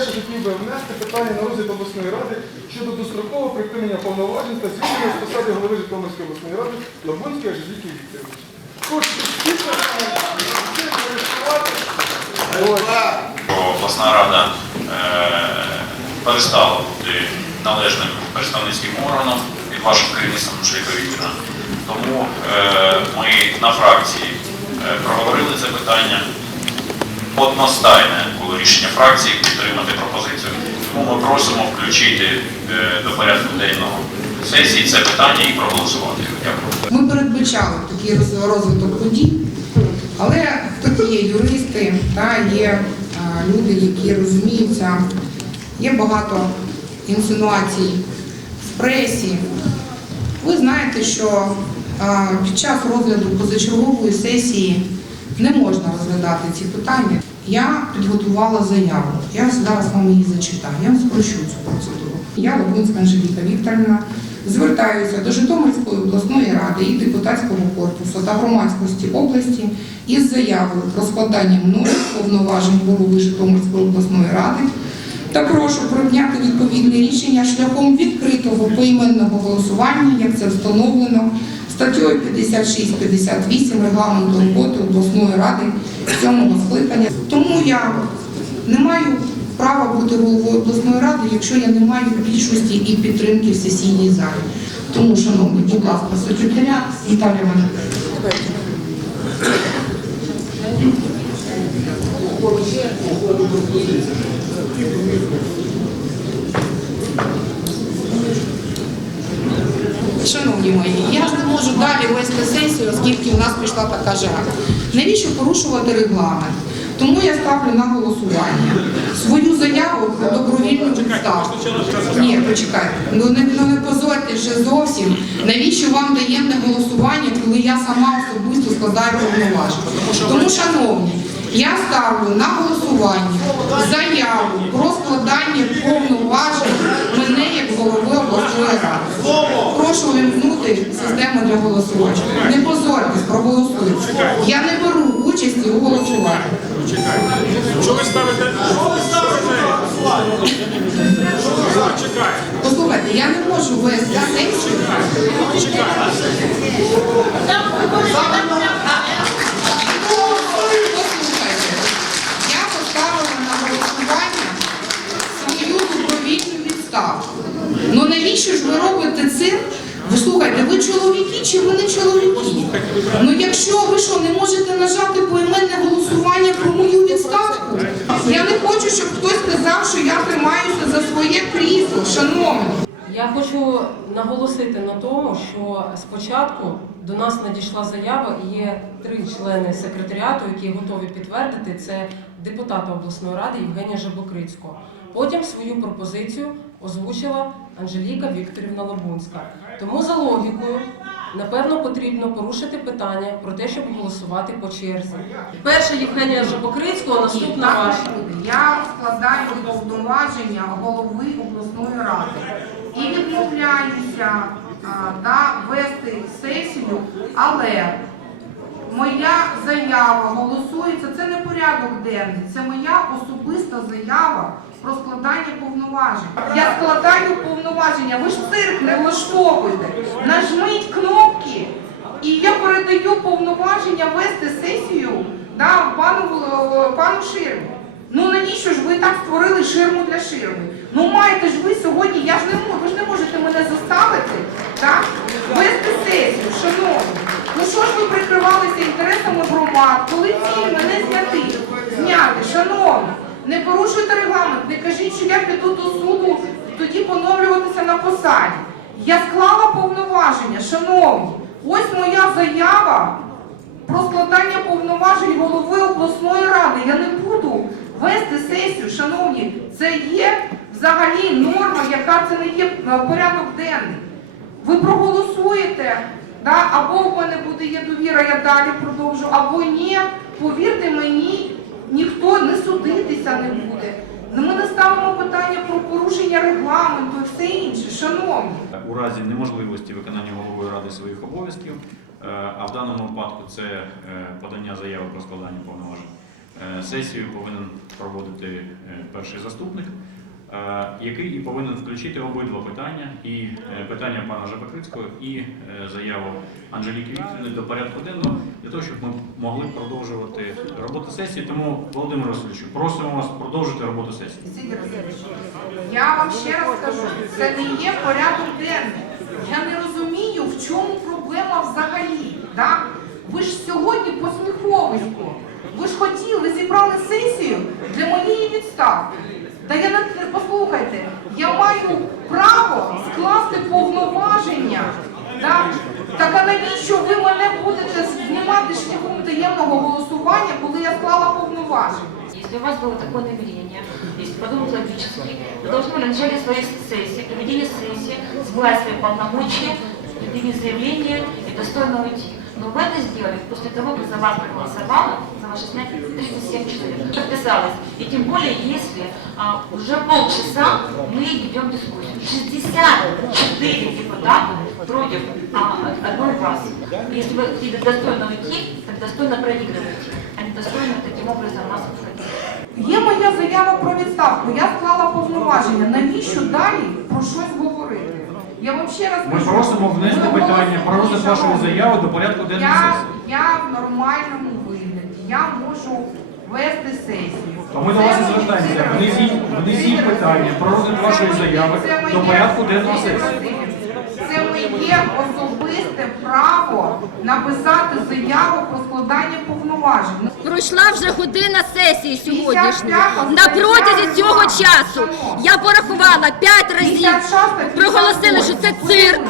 я хотів би внести питання на розгляд обласної ради щодо дострокового припинення повноважень та звільнення з посади голови Житомирської обласної ради Лабунської Ажеліки Вікторович. Прошу підписати, всі зареєструвати. Ось. що обласна рада е, перестала бути належним представницьким органом під вашим керівництвом Шейка Вікторовна. Тому е, ми на фракції е, проговорили це питання. Одностайне було рішення фракції підтримати пропозицію. Тому ми просимо включити е, до порядку денного сесії це питання і проголосувати. Дякую. Ми передбачали такий розвиток подій, але хто є юристи, та є е, люди, які розуміються, є багато інсинуацій в пресі. Ви знаєте, що е, під час розгляду позачергової сесії не можна розглядати ці питання. Я підготувала заяву. Я зараз вам її зачитаю. Я вам спрощу цю процедуру. Я Лабунська Анжеліка Вікторівна звертаюся до Житомирської обласної ради і депутатського корпусу та громадськості області із заявою про складання мною повноважень голови Житомирської обласної ради та прошу прийняти відповідне рішення шляхом відкритого поіменного голосування, як це встановлено статтею 56-58 регламенту роботи обласної ради сьомого скликання. Тому я не маю права бути головою обласної ради, якщо я не маю більшості і підтримки в сесійній залі. Тому, шановні, будь ласка, секретаря Віталія Івановича. Шановні мої, я ж не можу далі вести сесію, оскільки в нас пішла така жара. Навіщо порушувати регламент? Тому я ставлю на голосування свою заяву про добровільну відставку. Ні, почекайте. Ну не, ну не позорьте вже зовсім. Навіщо вам таємне голосування, коли я сама особисто складаю повноваження? Тому, шановні, я ставлю на голосування заяву про складання повноважень мене як голови обласної ради. Прошу вимкнути систему для голосування. Не позорьтесь, проголосуйте. Я не беру участі у голосуванні. Що ви ставите? Що ви ставите? Чекайте. Послухайте, я не можу вести сесію. Послухайте, я поставила на голосування свою добровільну відставку. Ну навіщо ж ви робите це? Ви слухайте, ви чоловіки чи ви не чоловіки? Ну якщо ви що, не можете нажати поіменне голосування про мою відставку? Я не хочу, щоб хтось сказав, що я тримаюся за своє крісло, шановні. Я хочу наголосити на тому, що спочатку до нас надійшла заява і є три члени секретаріату, які готові підтвердити. Це депутата обласної ради Євгенія Жабокрицького. Потім свою пропозицію озвучила Анжеліка Вікторівна Лабунська. Тому за логікою, напевно, потрібно порушити питання про те, щоб голосувати по черзі. Перша Євгенія Жабокрицького, наступна Так ваша. Я складаю повноваження голови обласної ради і відмовляюся да, вести сесію, але моя заява голосується. Це не порядок денний, це моя особиста заява про складання повноважень. Я складаю повноваження. Ви ж цирк не влаштовуєте. Нажміть кнопки, і я передаю повноваження вести сесію да, пану, пану Ширму. Ну навіщо ж ви так створили ширму для ширми? Ну маєте ж ви сьогодні, я ж не можу, ви ж не можете мене заставити, так? Вести сесію, шановні. Ну що ж ви прикривалися інтересами громад, коли ціль мене зняти? Зняти, шановні. Не порушуйте регламент, не кажіть, що я піду до суду тоді поновлюватися на посаді. Я склала повноваження, шановні. Ось моя заява про складання повноважень голови обласної ради. Я не буду вести сесію, шановні. Це є взагалі норма, яка це не є е, порядок денний. Ви проголосуєте, да? або в мене буде є довіра, я далі продовжу, або ні. Повірте мені, ніхто не судитися не буде. Ну, Ми не ставимо питання про порушення регламенту і все інше, шановні. у разі неможливості виконання головою ради своїх обов'язків, е, а в даному випадку це е, подання заяви про складання повноважень, Е, Сесію повинен проводити перший заступник, який і повинен включити обидва питання, і е, питання пана Жабакрицького, і е, заяву Анжеліки Вікторівни до порядку денного, для того, щоб ми могли продовжувати роботу сесії. Тому, Володимир Васильович, просимо вас продовжити роботу сесії. Я вам ще раз кажу, це не є порядок денний. Я не розумію, в чому проблема взагалі. Да? Ви ж сьогодні посміховисько. Ви ж хотіли, зібрали сесію для моєї відставки. Та я не послухайте, я маю право скласти повноваження. Да? Так а навіщо ви мене будете знімати шляхом таємного голосування, коли я склала повноваження? Если у вас было такое намерение, если подумать логически, вы должны в начале своей сессии, проведения сессии, сгласить свои полномочия, предъявить заявление и достойно уйти. Но вы это сделали после того, как за вас проголосовало, за ваше снятие 37 человек. Подписалось. И тем более, если а, уже полчаса мы ведем дискуссию. 64 депутата против а, одной вас. Если вы хотите достойно уйти, так достойно проигрывайте, а не достойно таким образом нас обходить. Є моя заява про відставку. Я склала повноваження. Навіщо далі про щось говорити? Я вам ще раз Ми кажу, просимо внести ми питання про голосуйте, вашої шановні. заяви до порядку денного Я, сесії. я в нормальному вигляді. Я можу вести сесію. То ми до вас і звертаємося. Внесіть, внесіть питання про розгляд вашої заяви до порядку денного сесії. Це моє особисте право написати заяву про складання повноважень. Пройшла вже година сесії сьогоднішньої. На протязі цього часу я порахувала п'ять разів. Проголосили, що це цирк.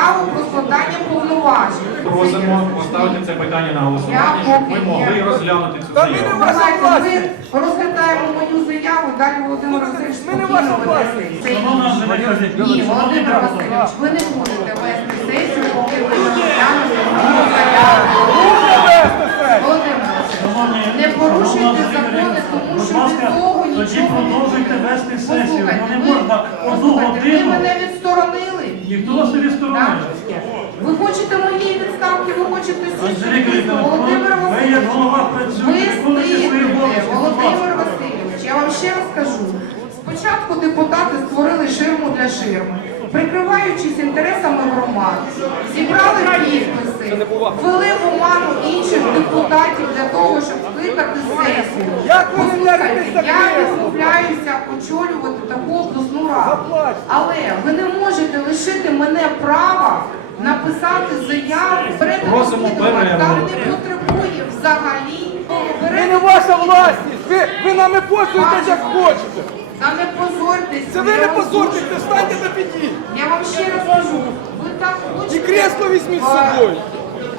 Заяву про складання повноважень. Просимо поставити це питання на голосування, щоб ми могли розглянути цю Та ми заяву. не ваша Давайте власність. ми розглядаємо мою заяву, далі Володимир Васильович Ми не спокійно веде сесію. Ні, Володимир Васильович, ви не будете вести сесію, поки ви не розглянете мою заяву. Володимир Васильович, не порушуйте закони, тому що від того тоді нічого не продовжуйте буде. вести сесію. Послухайте, Ну, не ви- можна одну годину. мене відсторонили. Ніхто вас не Так? Ви хочете моєї відставки, ви хочете сісти. Володимир ви як ви стигнете, Володимир. Васильович, я вам ще раз кажу. Спочатку депутати створили ширму для ширми, прикриваючись інтересами громад, зібрали підписи, ввели в оману інших депутатів для того, щоб скликати сесію. Послухайте, я відмовляюся очолювати таку обласну раду. Але ви не можете лишити мене права написати заяву перед Просимо там не потребує взагалі. Ми не ваша власність. Ви, ви нами пользуєтесь як хочете. Та не позорьтесь. Це ви не позорьтесь, встаньте та підіть. Я вам ще раз кажу, ви так хочете. І кресло візьміть з собою.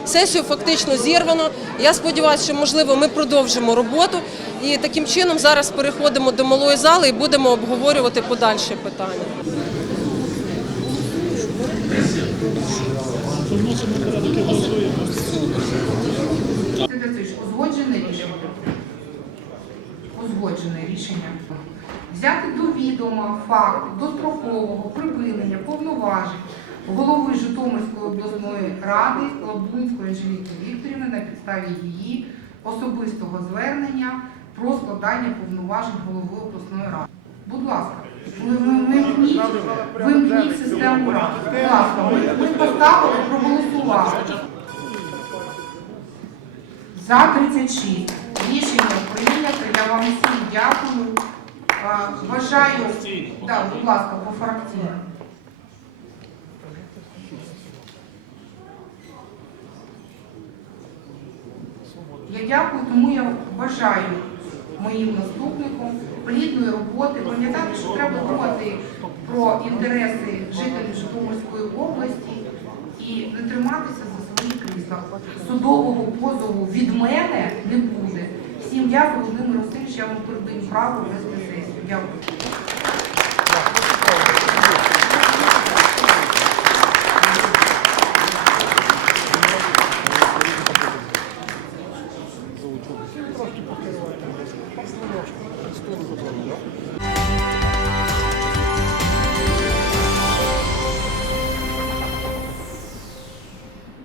Сесію фактично зірвано. Я сподіваюся, що можливо ми продовжимо роботу і таким чином зараз переходимо до малої зали і будемо обговорювати подальші питання. Узгоджене рішення. Узгоджене рішення. Взяти до відома факт дострокового припинення повноважень голови Житомирської обласної ради Лабунської Анжеліки Вікторівни на підставі її особистого звернення про складання повноважень голови обласної ради. Будь ласка, ви- ви- вимкніть, вимкніть систему ради. Будь ласка, ми, поставили, проголосували. За 36. Рішення прийнято. Я вам всім дякую. А, Бажаю, да, будь ласка, по фракції. Я дякую, тому я бажаю моїм наступникам плідної роботи. Пам'ятати, що треба думати про інтереси жителів Житомирської області і не триматися за свої крісла. Судового позову від мене не буде. Всім дякую, Володимир Васильович, я вам передаю право вести сесію. Дякую.